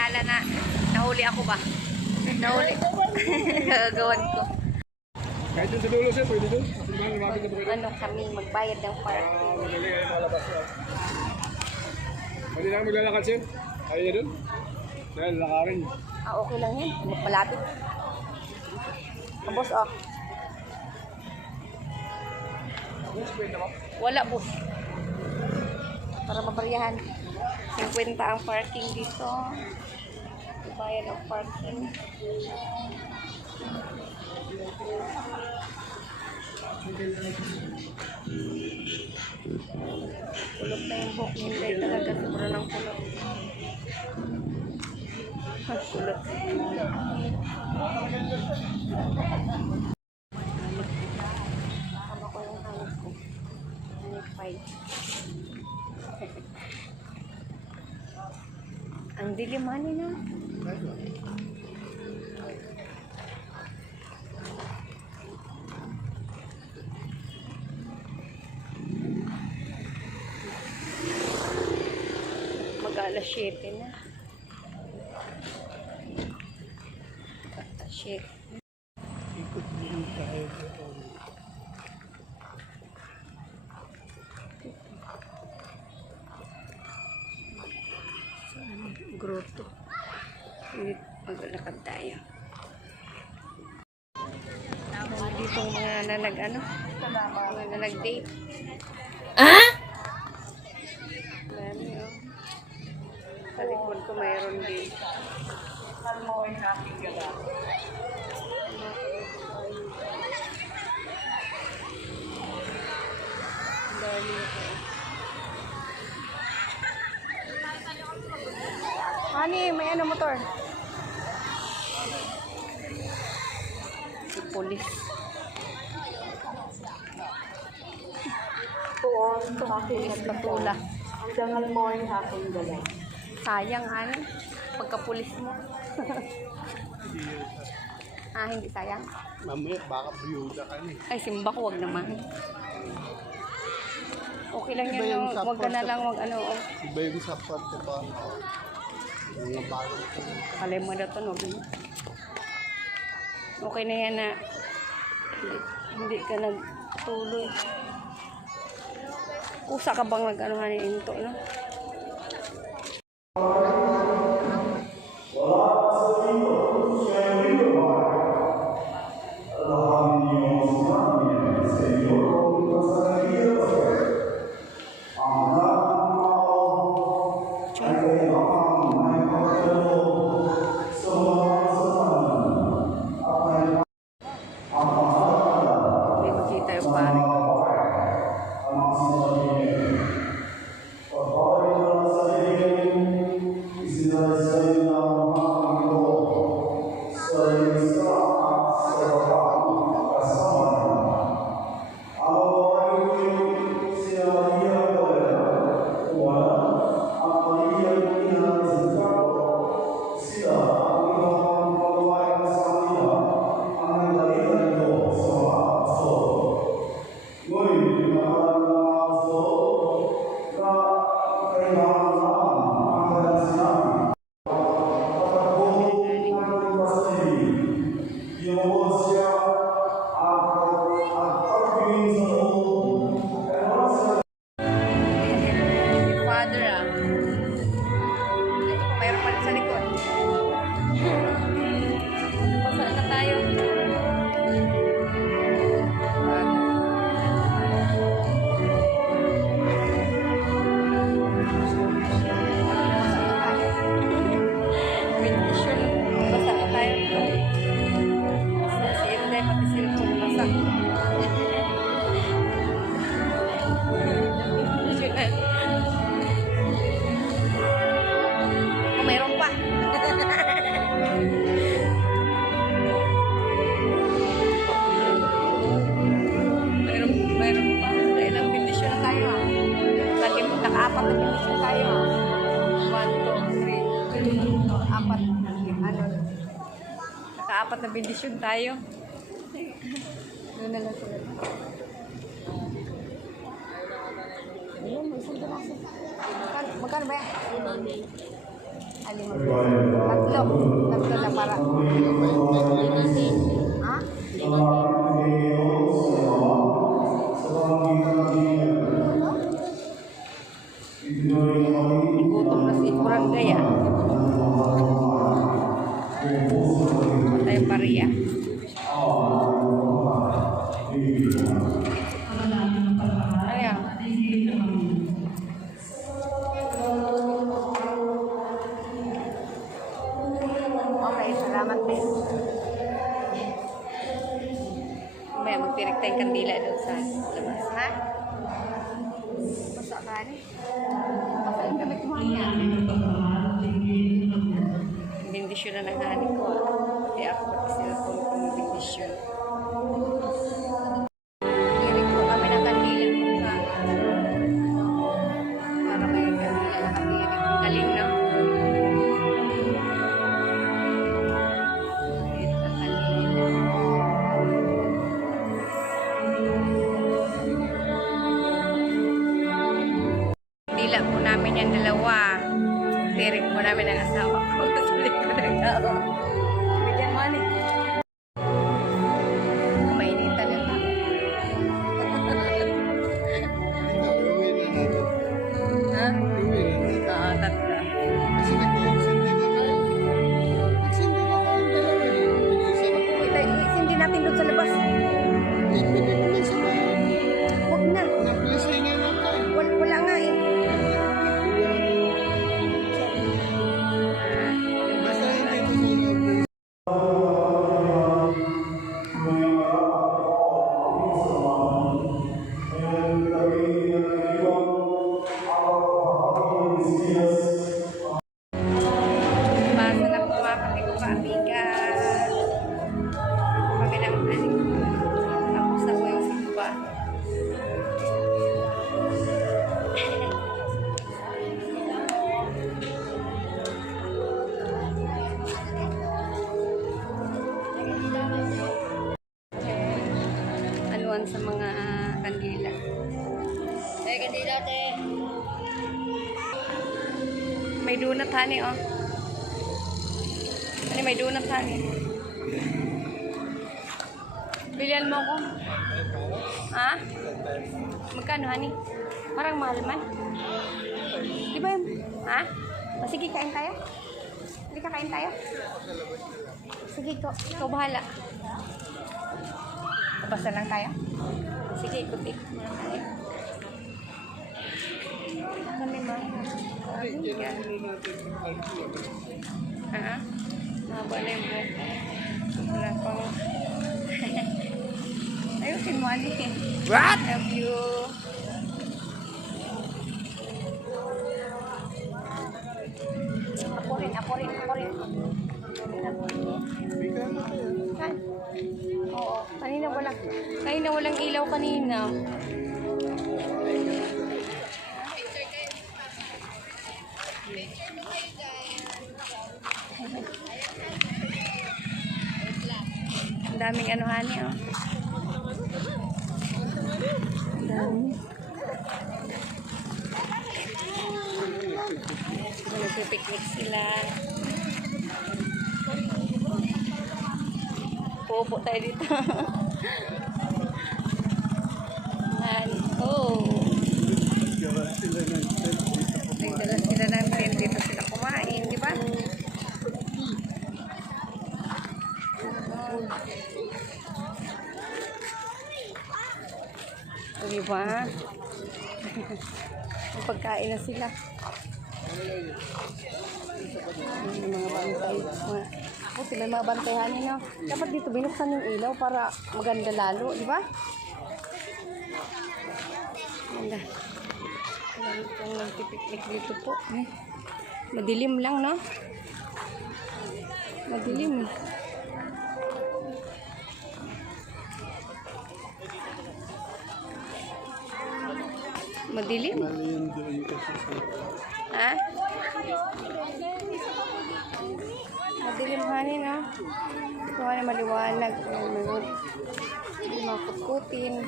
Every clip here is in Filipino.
hinala na nahuli ako ba? Nahuli. Gagawan ko. Kahit yung sa dulo sir, pwede doon. Ano kami magbayad ng parking. Madali kayo makalabas sir. Pwede na maglalakad sir. Kaya niya doon. Dahil lakarin. Okay lang yan. Magpalapit. Boss, Wala, boss. Para mabariyahan. 50 ang parking dito. Bayad ang parking. Kulot na yung buhok. Hindi talaga. Sobra ng kulot. Kulot. Kasama ko yung hangis ko. Ang dilimanin na. Mag-alas 7 na. Shit. Ikot din tayo dito. Grotto. Hindi maglalakad tayo. Dito mga mga nag-date. Dami, Sa likod ko mayroon din. Kalmoy natin gala. Dami ito. Honey, may motor? Si pulis. Ito ang pulis patula. Ang dangal mo ay aking dala. Sayang, honey. Pagka-pulis mo. Hindi sayang. Mamaya, baka biyuda ka ni. Ay, simba ko, wag naman. Okay lang Iba yan, yung no? Wag ka na lang, Iba yung support ko pa. Mga bagong ko. Alay mo na ito, no? Okay na yan na hindi ka nagtuloy. Usa ka bang nag-anuhan into, no? Hindi makita yung pare. Nakaapat na bendisyon tayo. Doon na lang sila. Ayun, may isang dalasan. Magkano ba yan? Alin mo? Tatlo na para. Ha? Gutom na si Barangay ah. Patay pariya. Ayan. Okay, salamat din. May magtirik tayong kandila doon sa labas, ha? Basta ka rin. Pasain kami kumaya. Bendisyon na ng hani ko. Hindi ako pati sila kung bendisyon. Tirik po kami ng kandila sa para may kandila nakatirik. Galing na. Dila po namin yung dalawa. Tirik po namin ang asawa ko. Sa likod ng tao. Bigyan mo ni. Mainitan na tao. Ha? Oo, tatlo. Isindi natin doon sa labas. Huwag na. Wala nga eh. Basa na po mga kami ko kaibigan. Kami ng aning. Tapos na po yung sigba. Anuan sa mga kandila. Kandila te. May donut honey oh. Ano may donut honey? Bilihan mo ko. Ha? Magkano honey? Parang mahal man. Di ba yun? Ha? O, sige, kain tayo. Hindi ka kain tayo? Sige, ikaw bahala. Basta lang tayo. Sige, ikot-ikot mo lang tayo. Kami man. Mahaba na yung buhok. Wala pang... Ayusin mo, Ali. What? Love you. Ako rin. Kan? Oo. Kanina walang ilaw kanina. Ang daming ano hani oh. Ang dami. Nagpipiknik sila. Pupo tayo dito. Oh. Nagdala sila ng tent dito sila kumain, di ba? Di ba? Ang pagkain na sila. May mga bantay. Buti may mga bantayan nyo. Dapat dito binuksan yung ilaw para maganda lalo, di ba? Maganda. Itong nagpipiknik dito po. Madilim lang, no? Madilim. Madilim? Ha? Madilim hanin, no? Ito na maliwanag. Hindi makutkutin.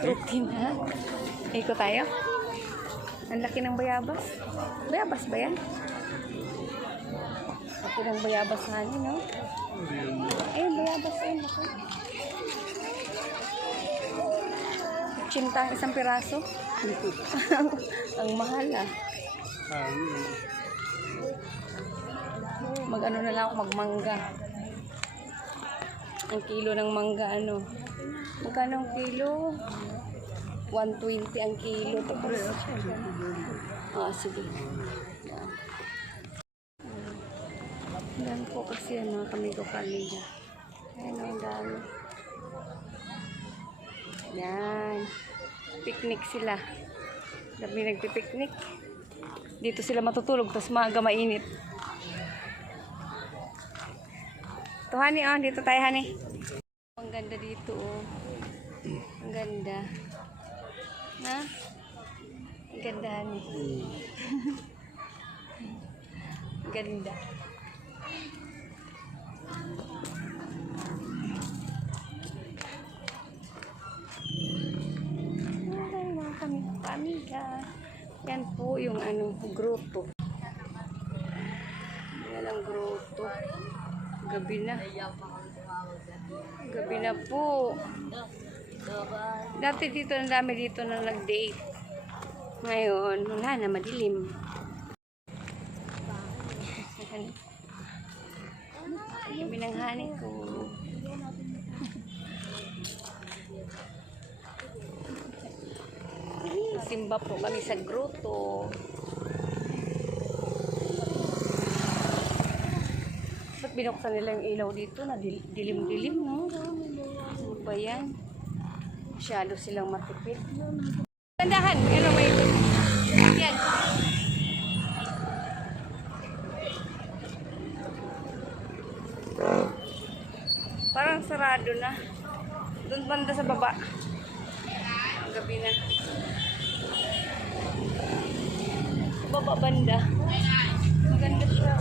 Kutkutin, ha? Iko tayo? Ang laki ng bayabas. Bayabas ba yan? Laki ng bayabas honey, no? Ayun, bayabas. Ayun, laki. 80 ang isang piraso. Ang mahal ah. Mag-ano na lang ako, magmangga. Ang kilo ng mangga, ano? Magkano ang kilo? 120 ang kilo. Tapos, sige. Yan po kasi yan, mga kamigo kanina. Ayan ang dami. Yan. Picnic sila. Dami nagpipiknik. Dito sila matutulog, tapos maaga mainit. Ito, honey, oh. Dito tayo, honey. Ang ganda dito, oh. Ang ganda. Na? Ang ganda, honey. Ang ganda. Ay, mga kamiga. Yan po yung grotto. Yan ang grotto. Gabi na. Gabi na po. Dati dito, ang dami dito na nag-date. Ngayon, wala na, madilim. Gabi ng honey ko. Simba po kami sa grotto. Ba't binuksan nila yung ilaw dito na dilim-dilim, no? Ano ba yan? Masyado silang matipid. Tandahan, ano may yan. Parang sarado na. Doon banda sa baba. Gabi na. Baba banda. Maganda siya.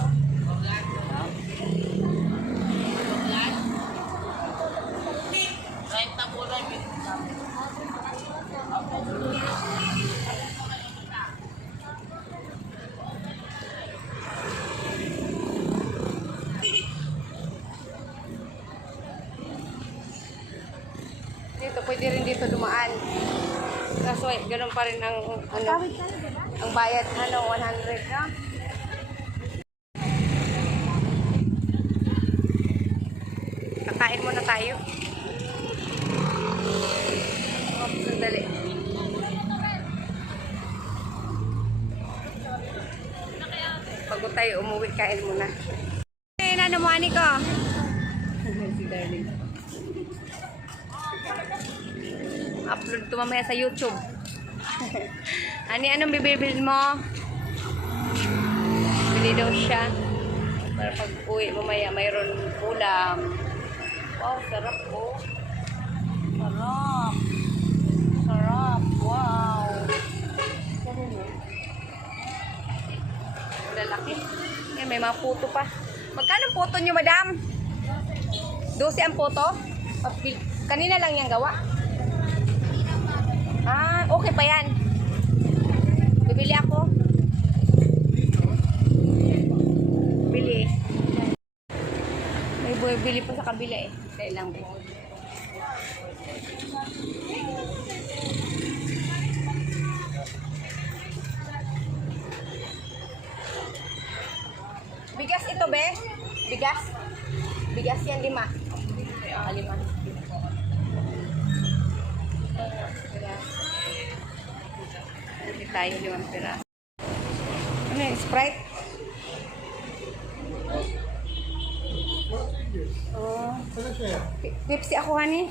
Dito, pwede rin dito dumaan. Kaso, ganun pa rin ang bayad, 100, no? Kakain muna tayo. Sandali. Bago tayo umuwi, kain muna. Ay, nanamuani ko. Si darling. Upload to mamaya sa YouTube. Anong bibilin mo? Bili daw siya. Para pag uwi mamaya mayroon ulam. Wow, sarap po. Sarap. Sarap. Wow. Lalaki. Yan, may mga puto pa. Magkano puto nyo, madam? 12 ang puto? Kanina lang yung gawa. Okay pa yan. Bibili ako. Bili. May bili pa sa kabila eh. Kaya lang ba? Bigas ito, be? Bigas? Bigas yan, 5. 5. Hindi tayo 5 piraso. Ano yung Sprite? Oh. Pepsi ako, honey.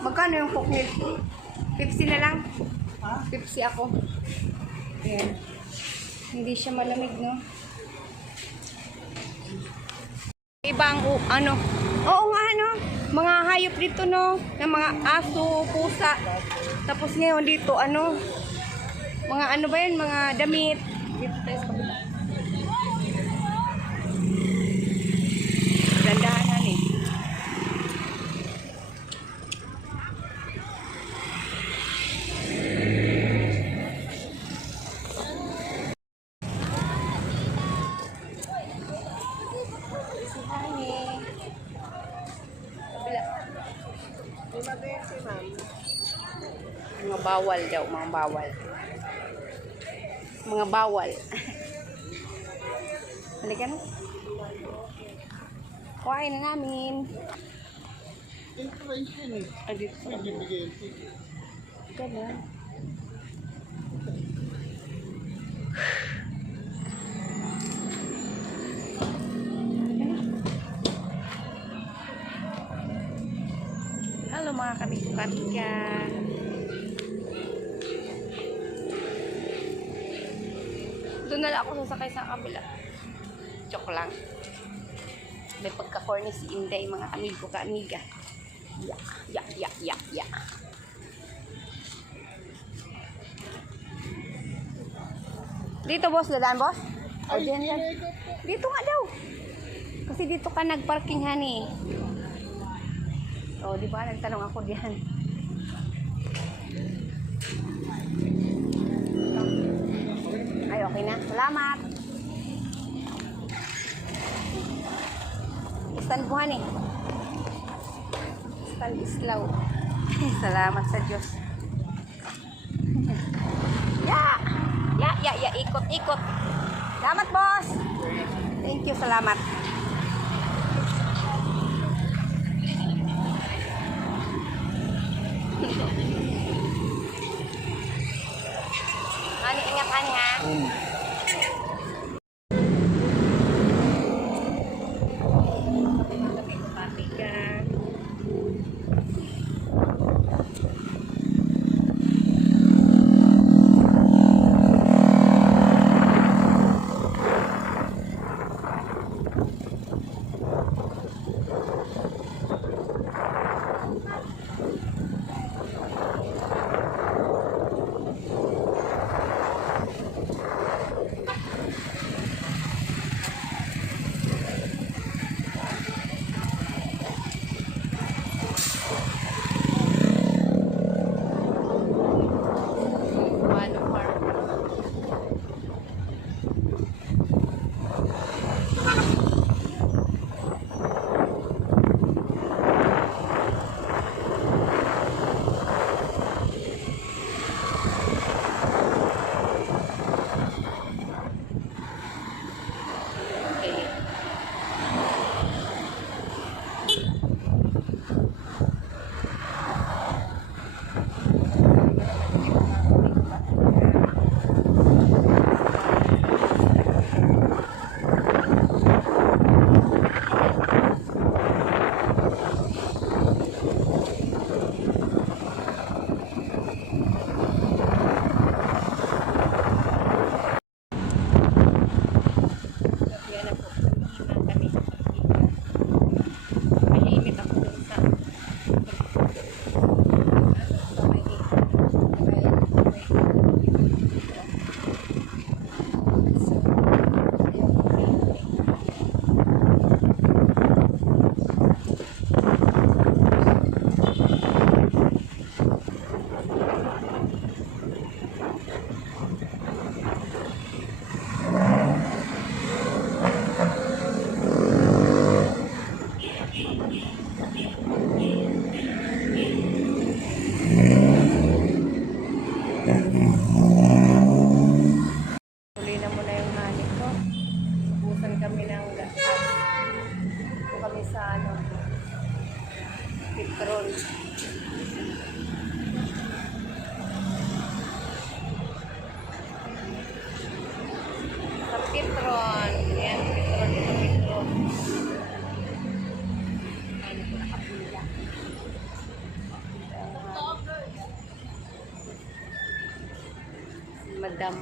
Magkano yung Coke milk? Pepsi na lang. Pepsi ako. Ayan. Hindi siya malamig, no? Ibang, oo nga, no? Mga hayop dito, no? Ng mga aso, pusa. Tapos ngayon dito, mga ba yan? Mga damit. Dito tayo sa kabila. Dandahanan eh. Mga bawal daw, mga bawal. Mga bawal. Halika na. Kuhain na namin. Ah, dito. Ganun. Halo mga kabikukatika. Doon na lang ako sasakay sa kabila. Joke lang. May pagka-corny si Inday, mga amigo ka-amiga. Ya. Dito, boss. Dadaan, boss? O, dyan. Dito nga daw. Kasi dito ka nag-parking, honey. O, di ba? Nagtanong ako diyan. Ay, okay na. Salamat. Stand po, honey. Stand islaw. Salamat sa Diyos. Ya. Ikot. Salamat, boss. Thank you, salamat. Honey, ingat, honey, ha? Tuloy na muna yung hanip ko. Busan kami ng gas. Ito kami sa petrol. Sa petrol. Yan, petrol. Ano ko nakapila. Madam.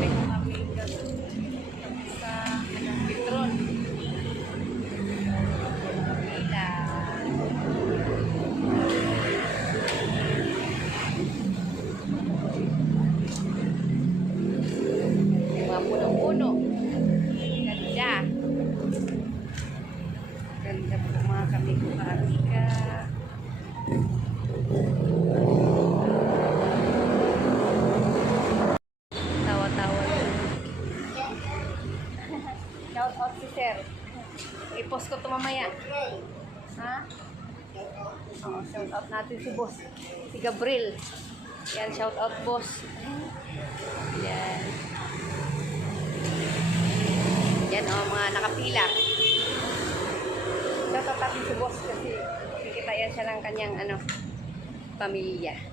Kami sa petrol. Pila. Mga puno-puno. Ganda. Ganda po mga kami kumarika. Tawa-tawa yun. Shout out si Sir. I-post ko ito mamaya. Ha? Oh, shout out natin si boss. Si Gabriel. Yan, shout out boss. Yan. Yan oh, mga nakapila. Shout out natin si boss kasi kikita yan siya ng kanyang pamilya.